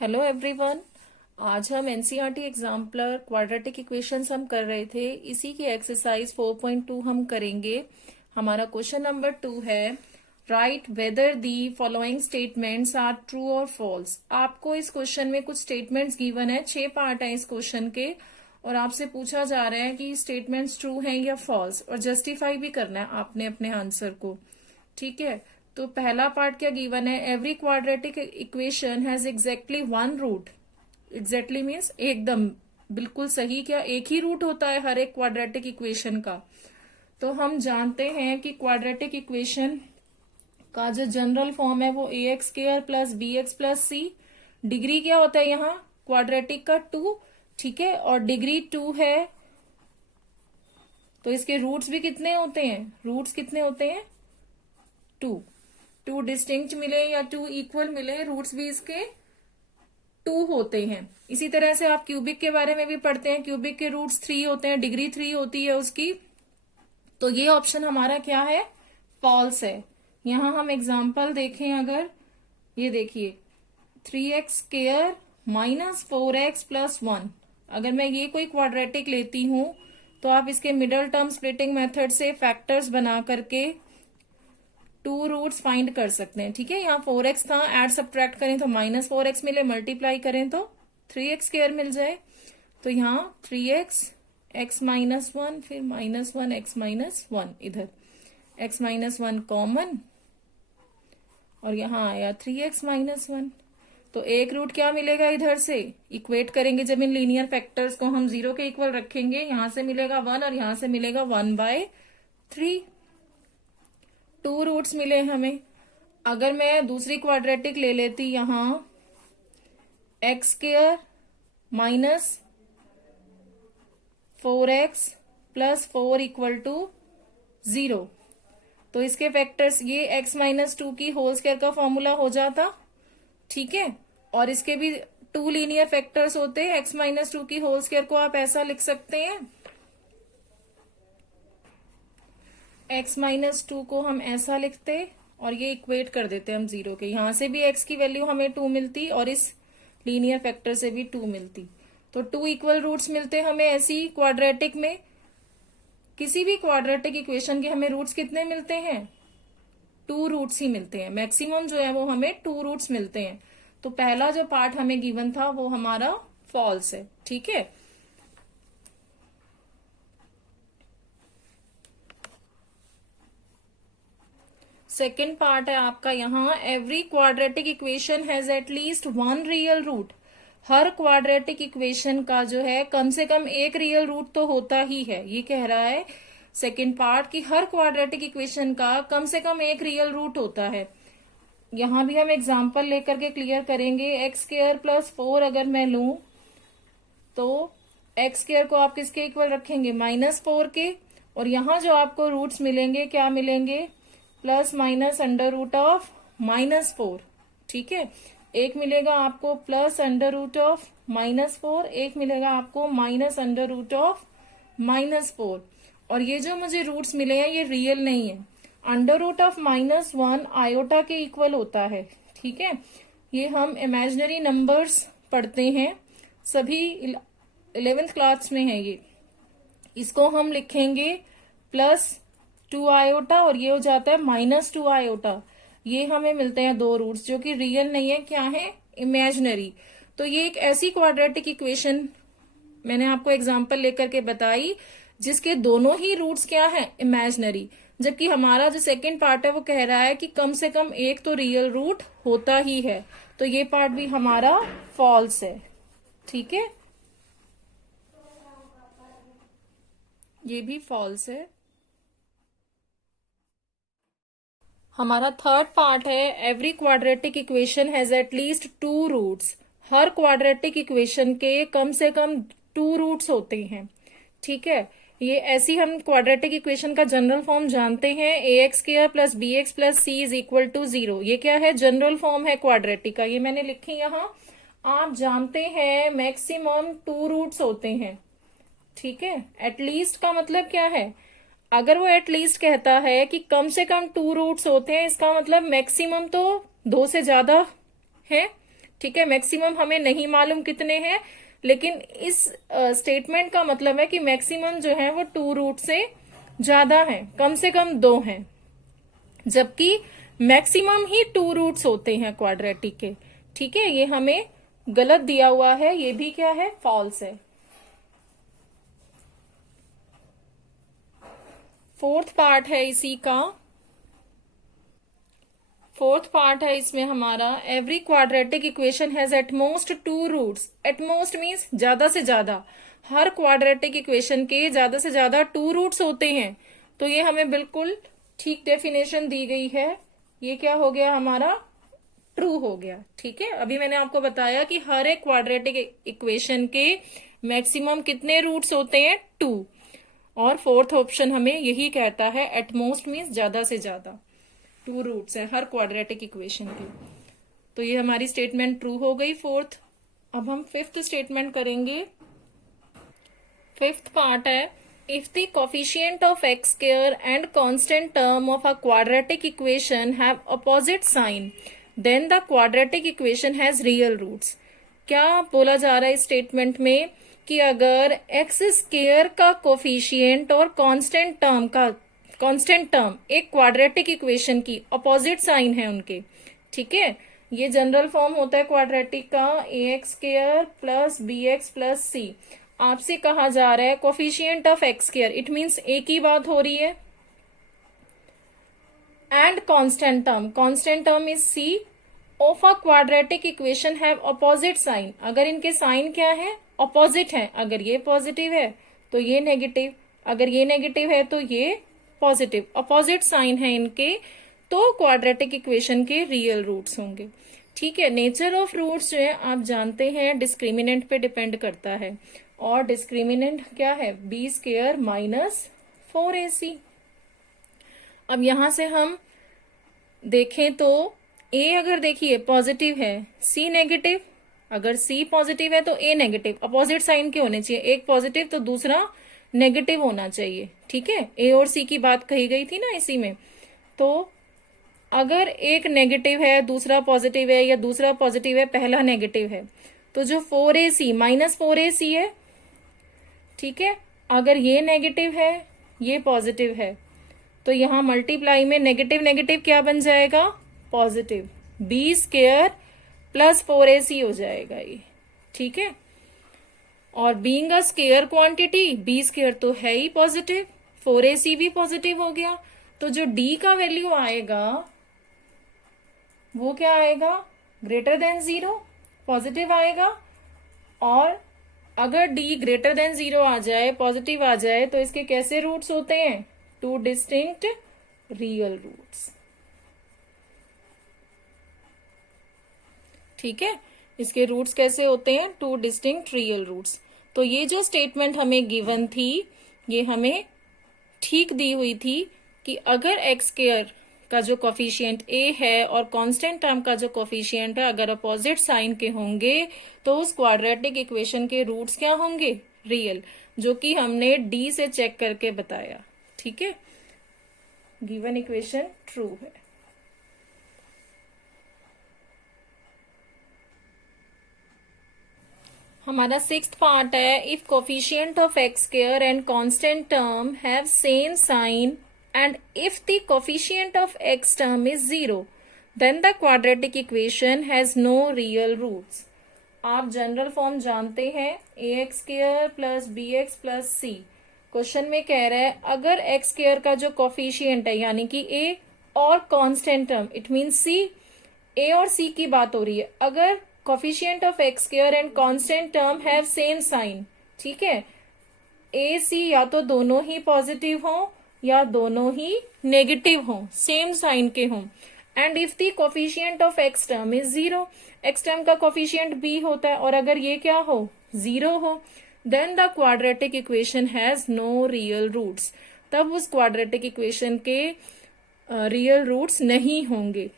Hello everyone. आज हम NCERT exemplar quadratic equations हम कर रहे थे। इसी की एक्सरसाइज 4.2 हम करेंगे। हमारा क्वेश्चन नंबर 2 है, write whether the following statements are true और फॉल्स। आपको इस क्वेश्चन में कुछ स्टेटमेंट्स गिवन है, 6 पार्ट है इस क्वेश्चन के, और आपसे पूछा जा रहा है कि स्टेटमेंट्स ट्रू हैं या फॉल्स, और जस्टिफाई भी करना है आपने अपने आंसर को। ठीक है, तो पहला पार्ट क्या गिवन है, every quadratic equation has exactly one root. Exactly means एकदम बिल्कुल सही, क्या एक ही रूट होता है हर एक क्वाड्रेटिक इक्वेशन का। तो हम जानते हैं कि क्वाड्रेटिक इक्वेशन का जो जनरल फॉर्म है वो A X square plus B X plus C. Degree क्या होता है यहाँ क्वाड्रेटिक का 2, ठीक है, और डिग्री 2 है, तो इसके रूट्स भी कितने होते हैं, रूट्स कितने होते हैं 2। 2 डिस्टिंक्ट मिले या 2 इक्वल मिले, रूट्स भी इसके 2 होते हैं। इसी तरह से आप क्यूबिक के बारे में भी पढ़ते हैं, क्यूबिक के रूट्स 3 होते हैं, डिग्री 3 होती है उसकी। तो ये ऑप्शन हमारा क्या है, फॉल्स है। यहां हम एग्जाम्पल देखें अगर, ये देखिए 3x square minus 4x plus 1। अगर मैं ये कोई क्वाड्रेटिक लेती हूं तो आप इसके मिडल टर्म स्प्लिटिंग मेथड से फैक्टर्स बना करके 2 रूट्स फाइंड कर सकते हैं। ठीक है, यहाँ 4x था, एड सब्ट्रैक्ट करें तो माइनस 4x मिले, मल्टीप्लाई करें तो 3x स्क्वायर मिल जाए। तो यहाँ 3x x माइनस 1, फिर माइनस 1 x माइनस 1, इधर x माइनस 1 कॉमन, और यहाँ आया 3x माइनस 1। तो एक रूट क्या मिलेगा इधर से, इक्वेट करेंगे जब इन लीनियर फैक्टर्स को हम 0 के इक्वल रखेंगे, यहां से मिलेगा 1 और यहां से मिलेगा 1/3। 2 रूट्स मिले हमें। अगर मैं दूसरी क्वाड्रेटिक ले लेती यहां x square minus 4x plus 4 equal to 0, तो इसके फैक्टर्स ये x माइनस 2 की होल स्क्वायर का फॉर्मूला हो जाता। ठीक है, और इसके भी 2 लीनियर फैक्टर्स होते हैं, x माइनस 2 की होल स्क्वायर को आप ऐसा लिख सकते हैं, x माइनस 2 को हम ऐसा लिखते और ये इक्वेट कर देते हम 0 के। यहां से भी x की वैल्यू हमें 2 मिलती और इस लीनियर फैक्टर से भी 2 मिलती, तो 2 इक्वल रूट्स मिलते हमें ऐसी क्वाड्रेटिक में। किसी भी क्वाड्रेटिक इक्वेशन के हमें रूट्स कितने मिलते हैं, 2 रूट्स ही मिलते हैं, मैक्सिमम जो है वो हमें 2 रूट्स मिलते हैं। तो पहला जो पार्ट हमें गिवन था वो हमारा फॉल्स है। ठीक है, सेकेंड पार्ट है आपका यहाँ, every quadratic equation has at least one real root. हर क्वाड्रेटिक इक्वेशन का जो है कम से कम एक रियल रूट तो होता ही है। ये कह रहा है सेकेंड पार्ट कि हर क्वाड्रेटिक इक्वेशन का कम से कम एक रियल रूट होता है। यहां भी हम एग्जाम्पल लेकर के क्लियर करेंगे। एक्स स्क्वायर प्लस 4 अगर मैं लूं तो एक्स स्क्वायर को आप किसके इक्वल रखेंगे, -4 के, और यहां जो आपको रूट्स मिलेंगे क्या मिलेंगे, plus minus under root of -4। ठीक है, एक मिलेगा आपको प्लस अंडर रूट ऑफ -4, एक मिलेगा आपको माइनस अंडर रूट ऑफ -4। और ये जो मुझे रूट्स मिले हैं ये रियल नहीं है। अंडर रूट ऑफ -1 आयोटा के इक्वल होता है। ठीक है, ये हम इमेजिनरी नंबर्स पढ़ते हैं, सभी 11th क्लास में है ये। इसको हम लिखेंगे +2 आयोटा और ये हो जाता है -2 आयोटा। ये हमें मिलते हैं 2 रूट्स जो कि रियल नहीं है, क्या है, इमेजिनरी। तो ये एक ऐसी क्वाड्रेटिक इक्वेशन मैंने आपको एग्जांपल लेकर के बताई जिसके दोनों ही रूट्स क्या है, इमेजिनरी। जबकि हमारा जो सेकंड पार्ट है वो कह रहा है कि कम से कम एक तो रियल रूट होता ही है। तो ये पार्ट भी हमारा फॉल्स है। ठीक है, ये भी फॉल्स है। हमारा थर्ड पार्ट है, every quadratic equation has at least 2 roots. हर क्वाड्रेटिक इक्वेशन के कम से कम 2 रूट्स होते हैं। ठीक है, ये ऐसी हम क्वाड्रेटिक इक्वेशन का जनरल फॉर्म जानते हैं, A X square plus B X plus C is equal to 0। ये क्या है, जनरल फॉर्म है क्वाड्रेटिक का, ये मैंने लिखी यहाँ। आप जानते हैं मैक्सिमम 2 रूट्स होते हैं। ठीक है, एटलीस्ट का मतलब क्या है, अगर वो एटलीस्ट कहता है कि कम से कम 2 रूट्स होते हैं, इसका मतलब मैक्सिमम तो 2 से ज्यादा है। ठीक है, मैक्सिमम हमें नहीं मालूम कितने हैं, लेकिन इस स्टेटमेंट का मतलब है कि मैक्सिमम जो है वो 2 रूट से ज्यादा है, कम से कम 2 हैं, जबकि मैक्सिमम ही 2 रूट्स होते हैं क्वाड्रेटिक के। ठीक है, ये हमें गलत दिया हुआ है, ये भी क्या है, फॉल्स है। फोर्थ पार्ट है इसी का, फोर्थ पार्ट है इसमें हमारा, every quadratic equation has at most 2 roots. At most means ज्यादा से ज्यादा, हर क्वाड्रेटिक इक्वेशन के ज्यादा से ज्यादा 2 रूट्स होते हैं। तो ये हमें बिल्कुल ठीक डेफिनेशन दी गई है, ये क्या हो गया हमारा, ट्रू हो गया। ठीक है, अभी मैंने आपको बताया कि हर एक क्वाड्रेटिक इक्वेशन के मैक्सिमम कितने रूट्स होते हैं, 2। और फोर्थ ऑप्शन हमें यही कहता है, एट मोस्ट मीन्स ज्यादा से ज्यादा 2 रूट्स है हर क्वाड्रेटिक इक्वेशन की। तो ये हमारी स्टेटमेंट ट्रू हो गई फोर्थ। अब हम फिफ्थ स्टेटमेंट करेंगे। फिफ्थ पार्ट है, if the coefficient of x square and constant term of a quadratic equation have opposite sign then the quadratic equation has real roots. क्या बोला जा रहा है इस स्टेटमेंट में कि अगर एक्स स्क्वायर का कोफिशिएंट और कांस्टेंट टर्म एक क्वाड्रेटिक इक्वेशन की अपोजिट साइन है उनके। ठीक है, ये जनरल फॉर्म होता है क्वाड्रेटिक का, A X square plus B X plus C. आपसे कहा जा रहा है coefficient of x square, it means A की बात हो रही है, and constant term is C of a quadratic equation have opposite sign. अगर इनके साइन क्या है, अपोजिट है। अगर ये पॉजिटिव है तो ये नेगेटिव, अगर ये नेगेटिव है तो ये पॉजिटिव, अपोजिट साइन है इनके, तो क्वाड्रेटिक इक्वेशन के रियल रूट्स होंगे। ठीक है, नेचर ऑफ रूट्स जो है आप जानते हैं डिस्क्रिमिनेंट पे डिपेंड करता है, और डिस्क्रिमिनेंट क्या है, बी स्क्वायर माइनस 4ac। अब यहां से हम देखें तो ए अगर देखिए पॉजिटिव है, सी नेगेटिव, अगर सी पॉजिटिव है तो ए नेगेटिव, अपोजिट साइन के होने चाहिए, एक पॉजिटिव तो दूसरा नेगेटिव होना चाहिए। ठीक है, ए और सी की बात कही गई थी ना इसी में। तो अगर एक नेगेटिव है दूसरा पॉजिटिव है, या दूसरा पॉजिटिव है पहला नेगेटिव है, तो जो 4ac माइनस 4ac है, ठीक है, अगर ये नेगेटिव है ये पॉजिटिव है, तो यहां मल्टीप्लाई में नेगेटिव नेगेटिव क्या बन जाएगा, positive, B square plus 4ac हो जाएगा ये। ठीक है, और being a square quantity, b square तो है ही पॉजिटिव, 4ac भी पॉजिटिव हो गया, तो जो डी का वैल्यू आएगा वो क्या आएगा, ग्रेटर देन 0, पॉजिटिव आएगा। और अगर डी ग्रेटर देन 0 आ जाए, पॉजिटिव आ जाए, तो इसके कैसे रूट्स होते हैं, 2 डिस्टिंक्ट रियल रूट्स। ठीक है, इसके रूट्स कैसे होते हैं, 2 डिस्टिंक्ट रियल रूट्स। तो ये जो स्टेटमेंट हमें गिवन थी, ये हमें ठीक दी हुई थी कि अगर एक्स स्क्वायर का जो कोफिशिएंट ए है और कांस्टेंट टर्म का जो कोफिशिएंट है अगर अपोजिट साइन के होंगे, तो उस क्वाड्रेटिक इक्वेशन के रूट्स क्या होंगे, रियल, जो कि हमने डी से चेक करके बताया। ठीक है, गिवन इक्वेशन ट्रू है। हमारा सिक्स्थ पार्ट है, if coefficient of x square and constant term have same sign and if the coefficient of x term is 0 then the quadratic equation has no real roots. आप general form जानते हैं, A X square plus B X plus C. Question में कह रहा है अगर x square का जो कोफिशिएंट है यानी कि ए और constant term, it means C, A और सी की बात हो रही है, अगर coefficient of x square and constant term have same sign, ठीक है, ए सी या तो दोनों ही पॉजिटिव हो या दोनों ही नेगेटिव हो, सेम साइन के हों, and if the coefficient of x term is 0, x term का कोफिशिएंट बी होता है, और अगर ये क्या हो, 0 हो, then the quadratic equation has no real roots. तब उस क्वाड्रेटिक इक्वेशन के रियल रूट्स नहीं होंगे।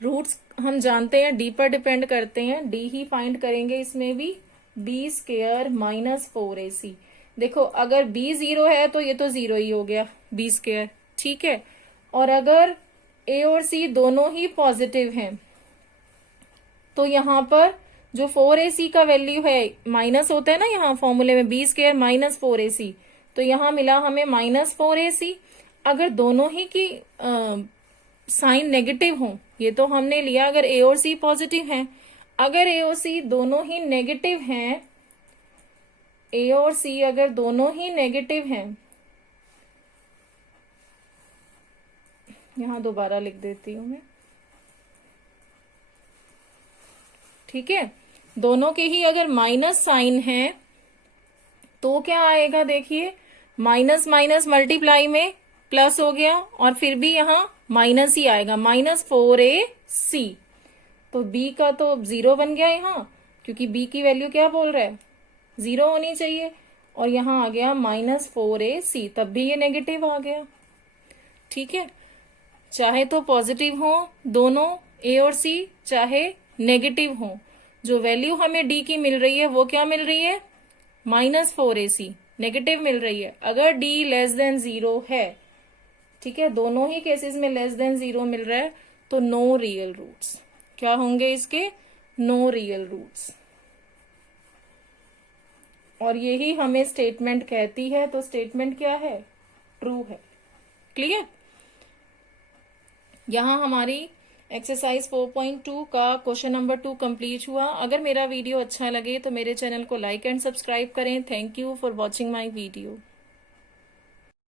रूट्स हम जानते हैं डी पर डिपेंड करते हैं, डी ही फाइंड करेंगे इसमें भी, बी स्क्वायर माइनस 4ac। देखो अगर b 0 है तो ये तो 0 ही हो गया, बी स्क्वायर। ठीक है, और अगर a और c दोनों ही पॉजिटिव हैं तो यहाँ पर जो 4ac का वैल्यू है, माइनस होता है ना यहाँ फॉर्मूले में, बी स्क्वायर माइनस 4ac, तो यहाँ मिला हमें माइनस 4ac। अगर दोनों ही की साइन नेगेटिव हो, ये तो हमने लिया अगर ए और सी पॉजिटिव हैं, अगर ए और सी दोनों ही नेगेटिव हैं, ए और सी अगर दोनों ही नेगेटिव हैं, यहां दोबारा लिख देती हूं मैं, ठीक है, दोनों के ही अगर माइनस साइन है तो क्या आएगा, देखिए माइनस माइनस मल्टीप्लाई में प्लस हो गया और फिर भी यहां माइनस ही आएगा, -4ac। तो b का तो 0 बन गया यहाँ, क्योंकि b की वैल्यू क्या बोल रहा है, 0 होनी चाहिए, और यहां आ गया -4ac, तब भी ये नेगेटिव आ गया। ठीक है, चाहे तो पॉजिटिव हो दोनों a और c, चाहे नेगेटिव हो, जो वैल्यू हमें d की मिल रही है वो क्या मिल रही है, -4ac, नेगेटिव मिल रही है। अगर d लेस देन 0 है, ठीक है, दोनों ही केसेस में लेस देन 0 मिल रहा है, तो नो रियल रूट्स। क्या होंगे इसके, नो रियल रूट्स। और यही हमें स्टेटमेंट कहती है, तो स्टेटमेंट क्या है, ट्रू है। क्लियर। यहां हमारी एक्सरसाइज 4.2 का क्वेश्चन नंबर 2 कंप्लीट हुआ। अगर मेरा वीडियो अच्छा लगे तो मेरे चैनल को लाइक एंड सब्सक्राइब करें। Thank you for watching my video.